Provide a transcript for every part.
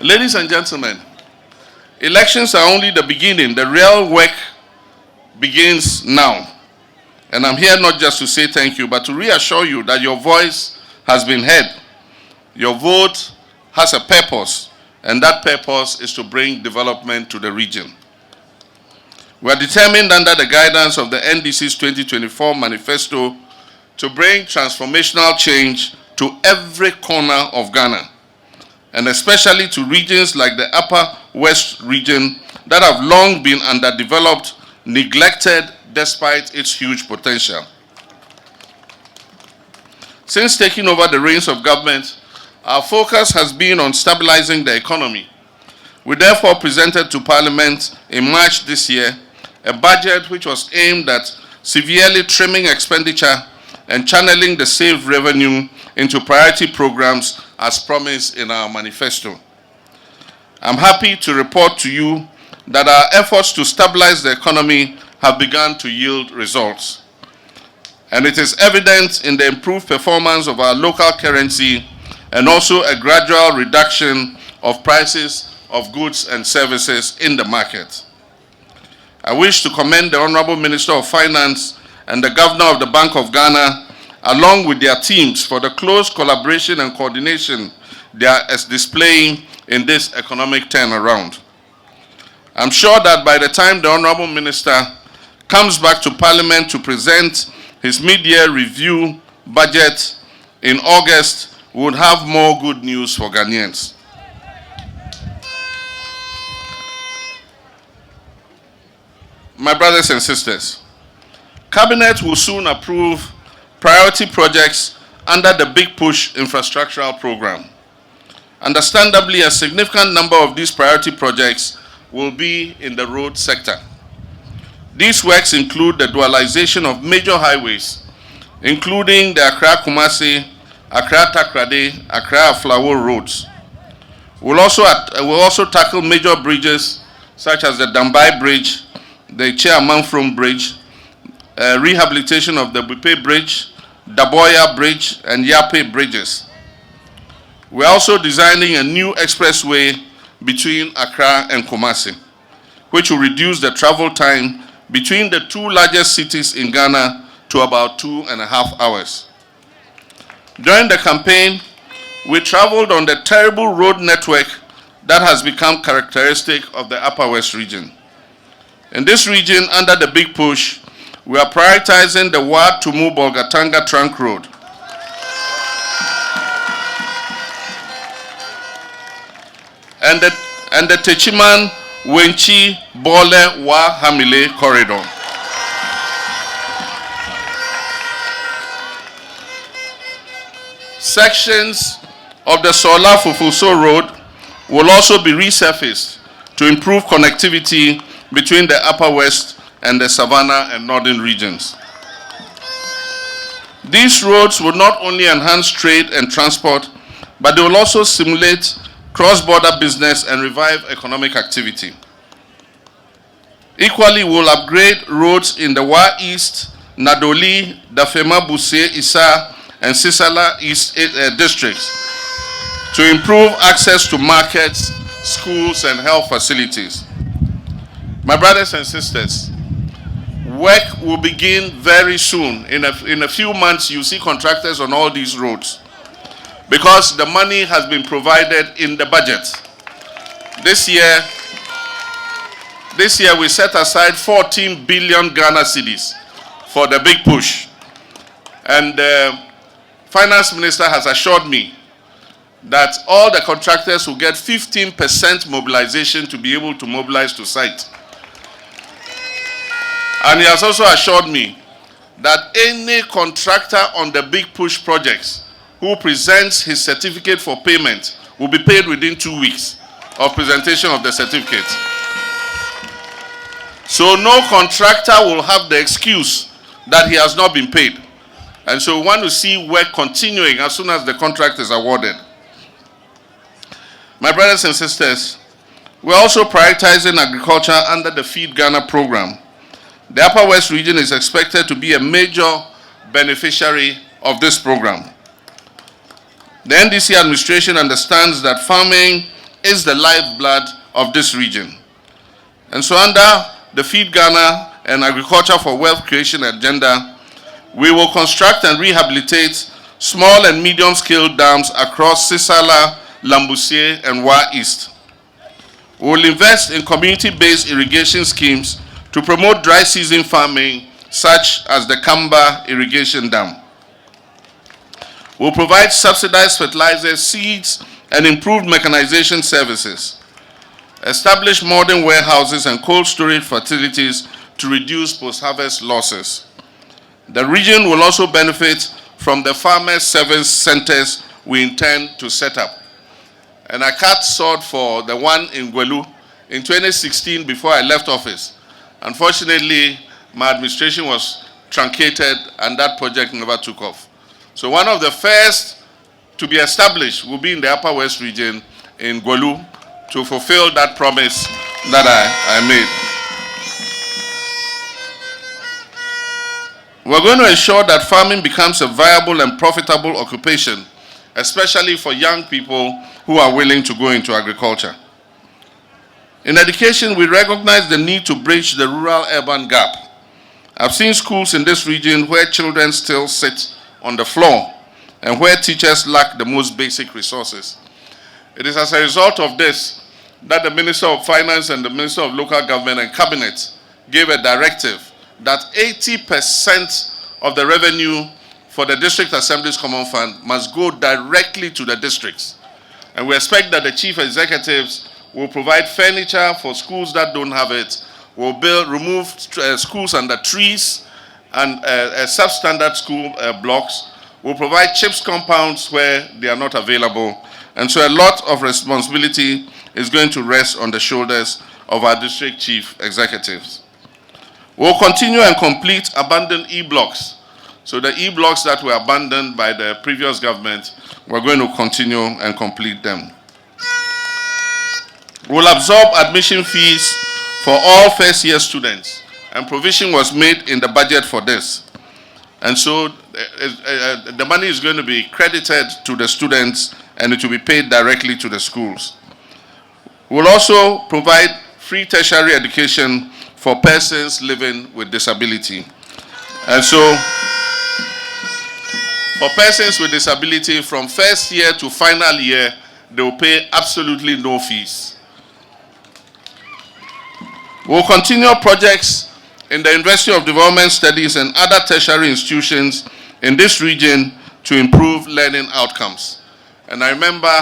Ladies and gentlemen, elections are only the beginning. The real work begins now. And I'm here not just to say thank you, but to reassure you that your voice has been heard. Your vote has a purpose, and that purpose is to bring development to the region. We are determined under the guidance of the NDC's 2024 manifesto to bring transformational change to every corner of Ghana, and especially to regions like the Upper West region that have long been underdeveloped, neglected despite its huge potential. Since taking over the reins of government, our focus has been on stabilizing the economy. We therefore presented to Parliament in March this year a budget which was aimed at severely trimming expenditure and channeling the saved revenue into priority programs as promised in our manifesto. I'm happy to report to you that our efforts to stabilize the economy have begun to yield results. And it is evident in the improved performance of our local currency and also a gradual reduction of prices of goods and services in the market. I wish to commend the Honorable Minister of Finance and the Governor of the Bank of Ghana, along with their teams, for the close collaboration and coordination they are displaying in this economic turnaround. I'm sure that by the time the Honorable Minister comes back to Parliament to present his mid-year review budget in August, we would have more good news for Ghanaians. My brothers and sisters, Cabinet will soon approve priority projects under the Big Push infrastructural program. Understandably, a significant number of these priority projects will be in the road sector. These works include the dualization of major highways, including the Accra-Kumasi, Accra-Takrade, Accra-Aflawo roads. We'll also tackle major bridges such as the Dambai Bridge, the Chairmanfrom Bridge, rehabilitation of the Bupe Bridge, Daboya Bridge, and Yape bridges. We're also designing a new expressway between Accra and Kumasi, which will reduce the travel time between the two largest cities in Ghana to about 2.5 hours. During the campaign, we traveled on the terrible road network that has become characteristic of the Upper West region. In this region, under the Big Push, we are prioritizing the Wa-Techiman-Bolgatanga trunk road. And the Techiman-Wenchi-Bole-Wa-Hamile corridor. Sections of the Sola Fufuso Road will also be resurfaced to improve connectivity between the Upper West and the Savannah and Northern regions. These roads will not only enhance trade and transport, but they will also stimulate cross-border business and revive economic activity. Equally, we will upgrade roads in the Wa East, Nadoli, Dafema, Buse, Isa, and Sisala East districts to improve access to markets, schools, and health facilities. My brothers and sisters, work will begin very soon. In a few months, you see contractors on all these roads because the money has been provided in the budget. This year we set aside 14 billion Ghana cedis for the Big Push. And the Finance Minister has assured me that all the contractors will get 15% mobilization to be able to mobilize to site. And he has also assured me that any contractor on the Big Push projects who presents his certificate for payment will be paid within 2 weeks of presentation of the certificate. So no contractor will have the excuse that he has not been paid. And so we want to see work continuing as soon as the contract is awarded. My brothers and sisters, we're also prioritizing agriculture under the Feed Ghana program. The Upper West region is expected to be a major beneficiary of this program. The NDC administration understands that farming is the lifeblood of this region. And so under the Feed Ghana and Agriculture for Wealth Creation agenda, we will construct and rehabilitate small and medium-scale dams across Sisala, Lambusie, and Wa East. We will invest in community-based irrigation schemes to promote dry season farming, such as the Kamba Irrigation Dam. We will provide subsidized fertilizers, seeds, and improved mechanization services. Establish modern warehouses and cold storage facilities to reduce post-harvest losses. The region will also benefit from the farmers' service centers we intend to set up. And I cut sword for the one in Gwelu in 2016 before I left office. Unfortunately, my administration was truncated and that project never took off. So one of the first to be established will be in the Upper West region in Gwelu to fulfill that promise that I made. We're going to ensure that farming becomes a viable and profitable occupation, especially for young people who are willing to go into agriculture. In education, we recognize the need to bridge the rural-urban gap. I've seen schools in this region where children still sit on the floor and where teachers lack the most basic resources. It is as a result of this that the Minister of Finance and the Minister of Local Government and Cabinet gave a directive that 80% of the revenue for the District Assembly's Common Fund must go directly to the districts. And we expect that the chief executives will provide furniture for schools that don't have it, will remove schools under trees and substandard school blocks, will provide CHIPS compounds where they are not available. And so a lot of responsibility is going to rest on the shoulders of our district chief executives. We'll continue and complete abandoned E-blocks. So the E-blocks that were abandoned by the previous government, we're going to continue and complete them. We'll absorb admission fees for all first-year students, and provision was made in the budget for this. And so the money is going to be credited to the students and it will be paid directly to the schools. We'll also provide free tertiary education for persons living with disability. And so, for persons with disability, from first year to final year, they will pay absolutely no fees. We'll continue projects in the University of Development Studies and other tertiary institutions in this region to improve learning outcomes. And I remember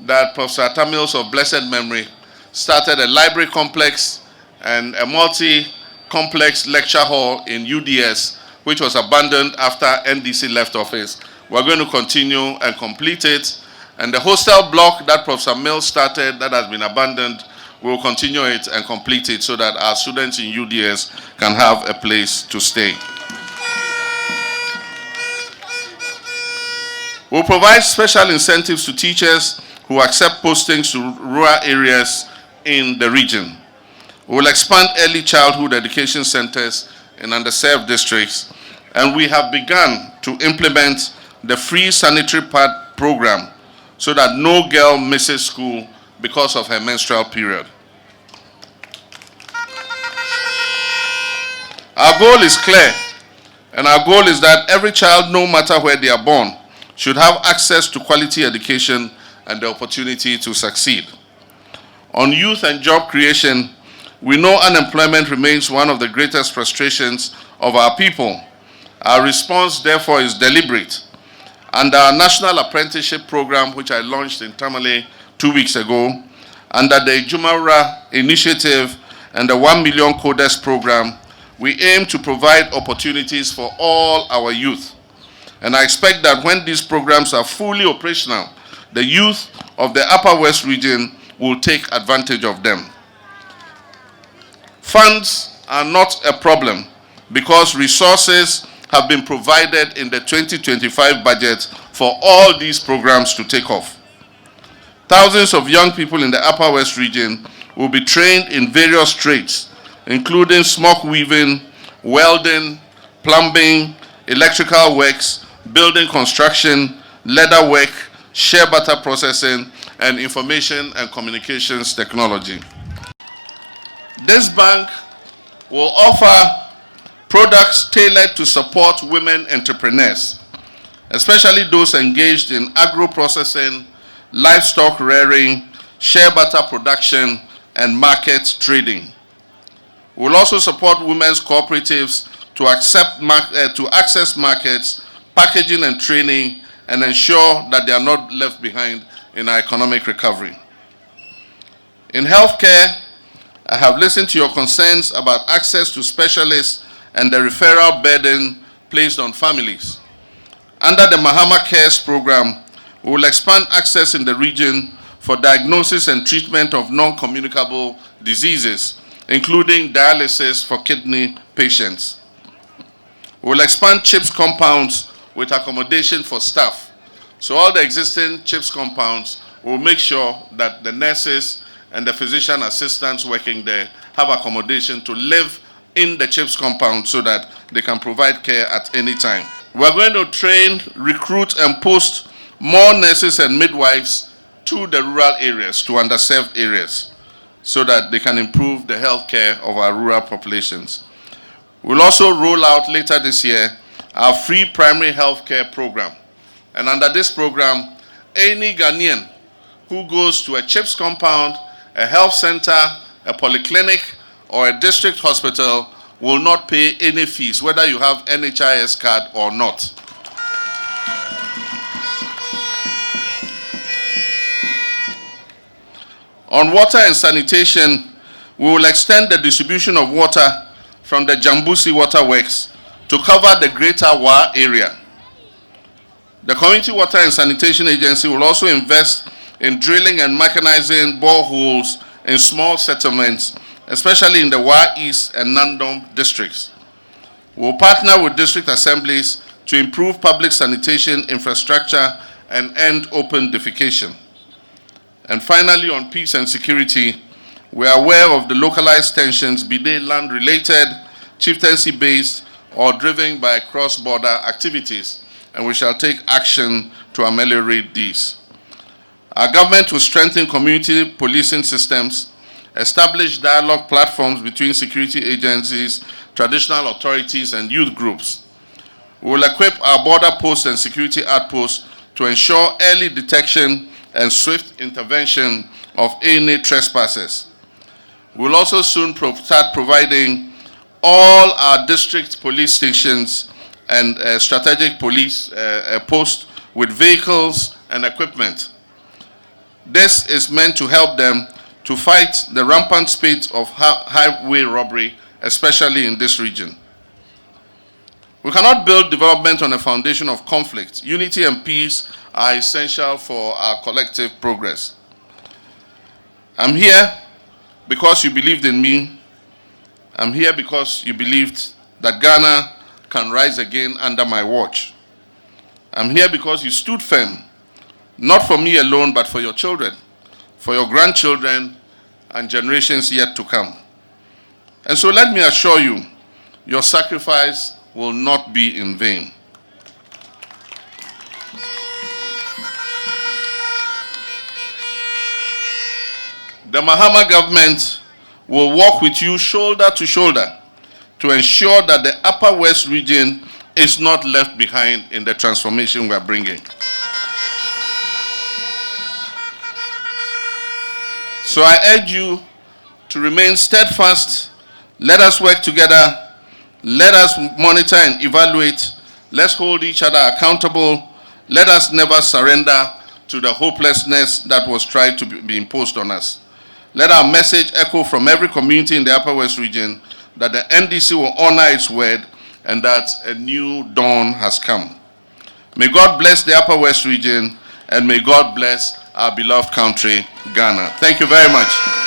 that Professor Tamils of blessed memory started a library complex and a multi-complex lecture hall in UDS, which was abandoned after NDC left office. We're going to continue and complete it. And the hostel block that Professor Mills started that has been abandoned, we'll continue it and complete it so that our students in UDS can have a place to stay. We'll provide special incentives to teachers who accept postings to rural areas in the region. We'll expand early childhood education centers in underserved districts, and we have begun to implement the free sanitary pad program so that no girl misses school because of her menstrual period. Our goal is clear, and our goal is that every child, no matter where they are born, should have access to quality education and the opportunity to succeed. On youth and job creation, we know unemployment remains one of the greatest frustrations of our people. Our response, therefore, is deliberate. Under our National Apprenticeship Program, which I launched in Tamale 2 weeks ago, under the Ijumara Initiative and the 1 Million Coders Program, we aim to provide opportunities for all our youth. And I expect that when these programs are fully operational, the youth of the Upper West region will take advantage of them. Funds are not a problem because resources have been provided in the 2025 budget for all these programs to take off. Thousands of young people in the Upper West region will be trained in various trades, including smoke weaving, welding, plumbing, electrical works, building construction, leather work, shea butter processing, and Information and Communications Technology. This bank will offer products tailored to support women entrepreneurs, especially those engaged in agro-processing, livestock rearing, shea butter production, and market trading. We will also support women's cooperatives to access markets, packaging and training, and ensure that they are not left behind in our economic recovery. In healthcare, I have listened to your concerns about access to specialists and the referral burden placed on families. Under the Mahama Cares program, we will expand access in the region for diagnosis and treatment of non-communicable diseases, including dialysis for kidney patients. We will expand CHIPS compounds with accommodation for staff. So all the existing CHIPS compounds will make sure that the nurses and the physician assistants working there have accommodation to live in the CHIPS compound so that they can provide care at any time. We're going to train, recruit, and post more nurses and midwives to the rural areas, to underserved areas, so that they can improve the health care of our rural populations. We'll also roll out later this year our free primary health care program. And under this program, any Ghanaian who goes to a CHIPS compound, a health center, a polyclinic, or a district hospital will not pay any fees, whether you have NHIS card or not. On water and sanitation, we will extend the distribution of water from the Jambusi Waterworks to cover the greater Wa area. The Community Water and Sanitation Agency will also invest in drilling and mechanizing boreholes in small settlements, especially in the Wa East and Nandom districts. We will partner with district assemblies to improve public sanitation infrastructure and end open defecation. And finally, on peace and security, we are aware of the localized tensions, be they land-related, chieftaincy-based, or driven by cross-border activities, and we shall take action to ameliorate these. Our government will strengthen community policing systems, establish dialogue platforms between security agencies, traditional authorities, and youth groups. We will equip our border posts and security outposts to ensure early detection and swift intervention of any trespassers. We will also soon start providing all our district police stations and strategic police posts with vehicles and equipment. This is meant to help them to fight the rampant spate of highway robbery, especially in this region. We cannot build development on a foundation of conflict. Unity and peace are essential for our collective progress. I'm here because you believed in me. I'm here because you believed that Ghana can rise again under my watch. I'm here because you stood firm, not for me alone, but for your children, for your grandchildren, and generations yet to come. And so let me assure you, your sacrifice will not be in vain. The Mahama government will work with you shoulder to shoulder to ensure that the Upper West region is not left behind in the transformation we are bringing. So I urge you to remain steadfast. Let us work together. Let us monitor and evaluate. Let's hold each other accountable. Let us never surrender to the hopelessness that was tried to be imposed on us. Let our message echo from every community in the Upper West region that the NDC will honor its word and that a new dawn has come. May God bless the Upper West region, and may God bless our beloved country, Ghana. Thank you very much.